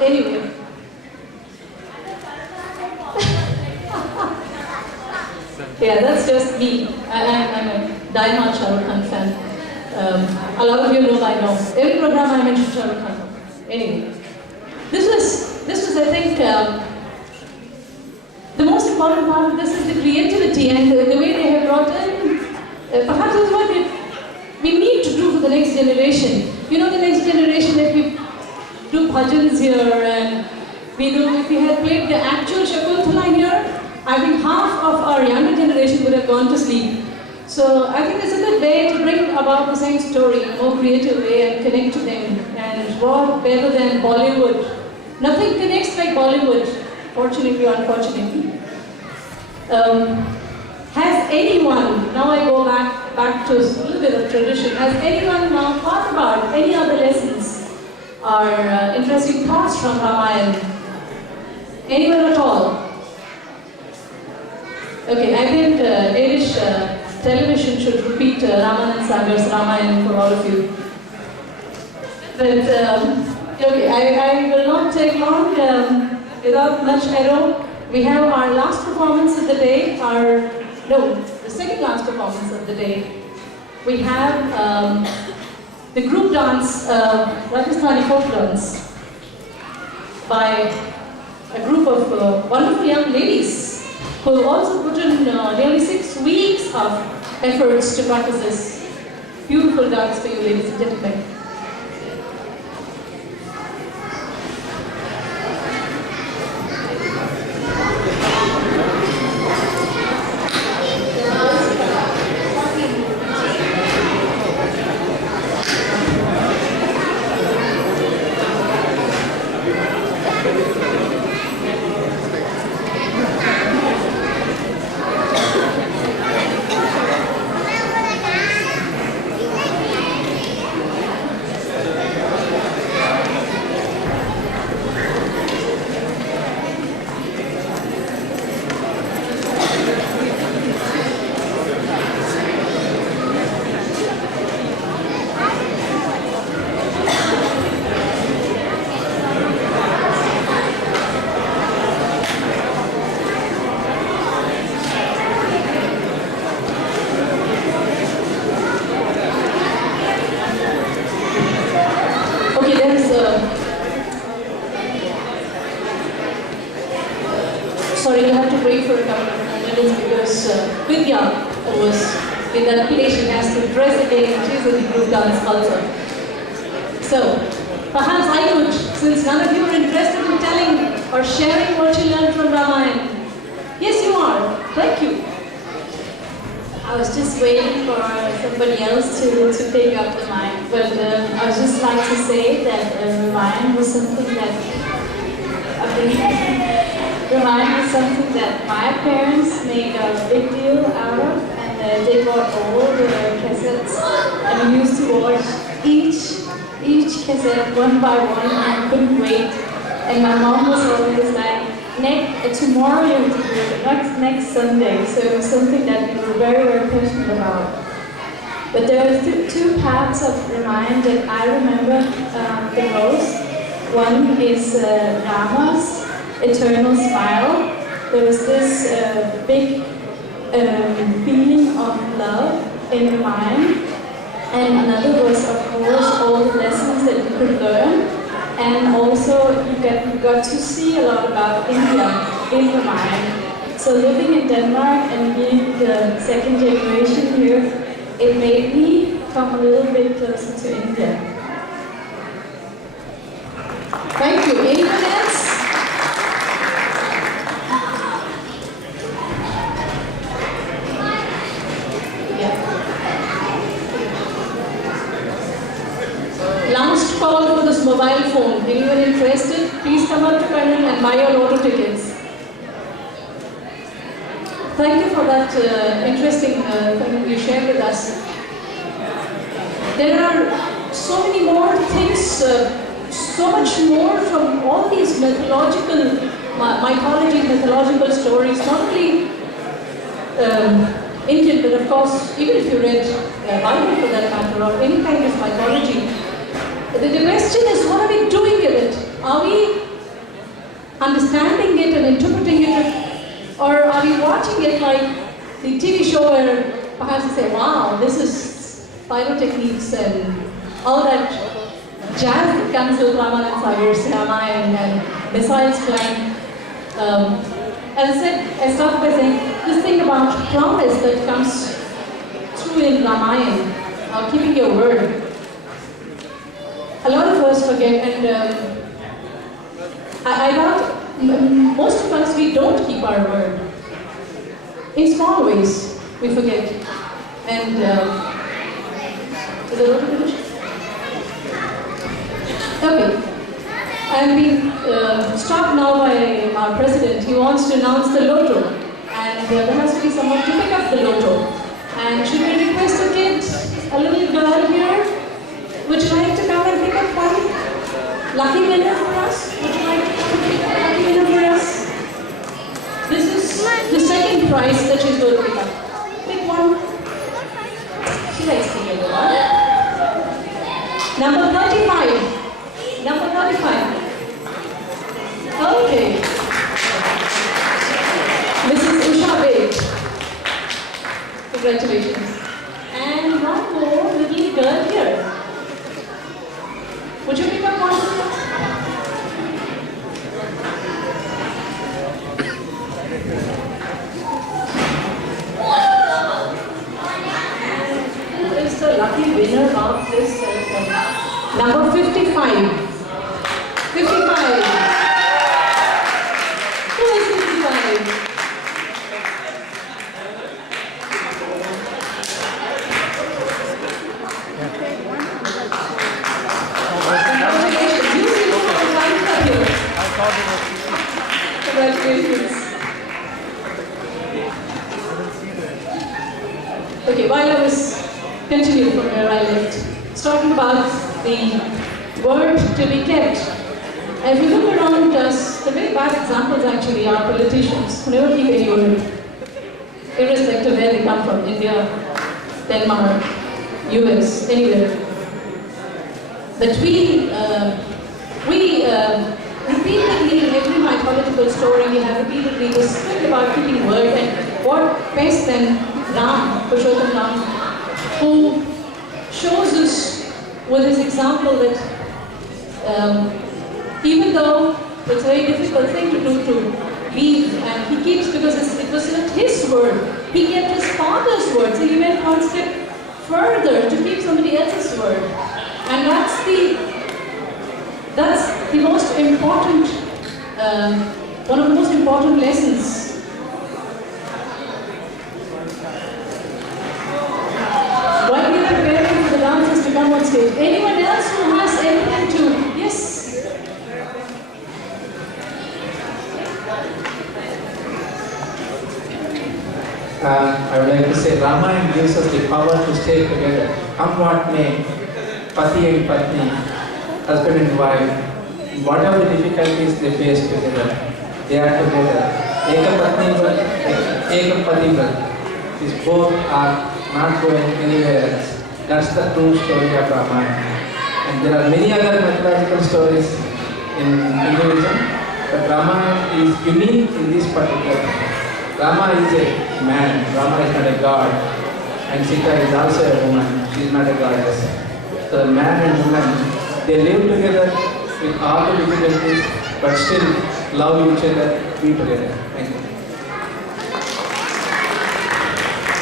Anyway. Yeah, that's just me. I'm a die-hard Shah Rukh Khan fan. A lot of you know by now. Every program I mention Shah Rukh Khan. Anyway, this was I think, the most important part of this is the creativity and the way they have brought in. Perhaps that's what we need to do for the next generation. You know, the next generation, if we do bhajans here and if we had played the actual Shakuntala here, I think half of our younger generation would have gone to sleep. So I think it's a good way to bring about the same story in a more creative way and connect to them. And what better than Bollywood? Nothing connects like Bollywood, fortunately or unfortunately. Has anyone, now I go back to a little bit of tradition, has anyone now thought about any other lessons or interesting thoughts from Ramayana? Anyone at all? Okay, I think Danish television should repeat Ramanand Sagar's Ramayana for all of you. But okay, I will not take long without much ado. We have our last performance of the day, the second last performance of the day. We have the group dance, Rajasthani folk dance, by a group of wonderful young ladies who also put in nearly 6 weeks of efforts to practice this beautiful dance for you, ladies and gentlemen. Sorry, you have to break for a couple of minutes because Vidya was in that place, she has to dress again and she's in the group dance also. So, perhaps I could, since none of you are interested in telling or sharing what you learned from Ramayana. Yes, you are. Thank you. I was just waiting for somebody else to pick up the mic, but I would just like to say that Ramayana was something that Ramayana was something that my parents made a big deal out of, and they bought all the cassettes, and we used to watch each cassette one by one, and I couldn't wait. And my mom was always like, tomorrow you have to do it, next Sunday. So it was something that we were very, very passionate about. But there are two parts of Ramayana that I remember the most. One is Rama's eternal smile. There was this big feeling of love in Ramayana. And another was, of course, all the lessons that you could learn. And also, you got to see a lot about India in Ramayana. So living in Denmark and being the second generation here, it made me come a little bit closer to India. Thank you. Anyone else? Last call for this mobile phone. Anyone interested? Please come up to Kannan and buy your lotto tickets. Thank you for that interesting thing you shared with us. There are so many more things, so much more from all these mythological, mythological stories, not only Indian, but of course, even if you read Bible for that matter, or any kind of mythology, the question is, what are we doing with it? Are we understanding it and interpreting it, or are we watching it like the TV show where perhaps you say, wow, this is pyrotechniques and all that jazz that comes with Ramanand Sagar's Ramayana and missiles flying. As I said, I start by saying this thing about promise that comes through in Ramayana, keeping your word. A lot of us forget, and I doubt most of us, we don't keep our word. In small ways, we forget. And is the road finished? Okay. I've been stopped now by our president. He wants to announce the lotto. And there has to be someone to pick up the lotto. And should we request a kid, a little girl here? Would you like to come and pick up one? Lucky winner for us? Would you like to come and pick up a lucky winner for us? This is the second prize that she's going to pick up. Pick one. She likes to get one. Number 35. Number 35. Okay. Mrs. Usha Bate. Congratulations. And one more little girl here. Would you pick up one? Who is the lucky winner of this cell phone? Number 55. 55. Who is 55? Congratulations. Okay, while I was continuing from where I left, talking about the word to be kept. And if you look around us, the very bad examples actually are politicians who never keep any word, irrespective of where they come from, India, Denmark, US, anywhere. But we repeatedly, in every mythological story, we have repeatedly spoken about keeping word, and what best than Ram, Purushottam Ram, who shows us with his example that even though it's a very difficult thing to do to leave, and he keeps, because it was not his word, he kept his father's word, so he went one step further to keep somebody else's word. And that's the most important, one of the most important lessons. While we are preparing for the dancers to come on stage, anyone else who has anything to, yes? I would like to say Ramayana gives us the power to stay together. Come what may, Pati and Patni, husband and wife, whatever the difficulties they face together, they are together. Ekam Patni, Ekam Pati. These both are not going anywhere else. That's the true story of Ramayana. And there are many other mythological stories in Hinduism, but Ramayana is unique in this particular. Rama is a man, Rama is not a god, and Sita is also a woman, she is not a goddess. So the man and woman, they live together with all the difficulties, but still love each other, be together. Thank you.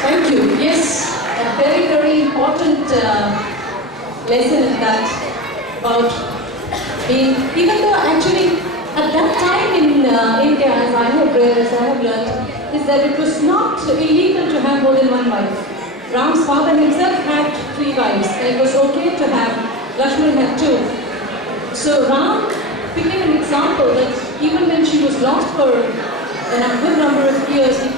Thank you. Yes, a very, very important lesson in that about being, even though actually at that time in India, as I have read, as I have learned, is that it was not illegal to have more than one wife. Ram's father himself had 3 wives, and it was okay to have, Lakshman had 2. So Ram became an example that even when she was lost for a good number of years, he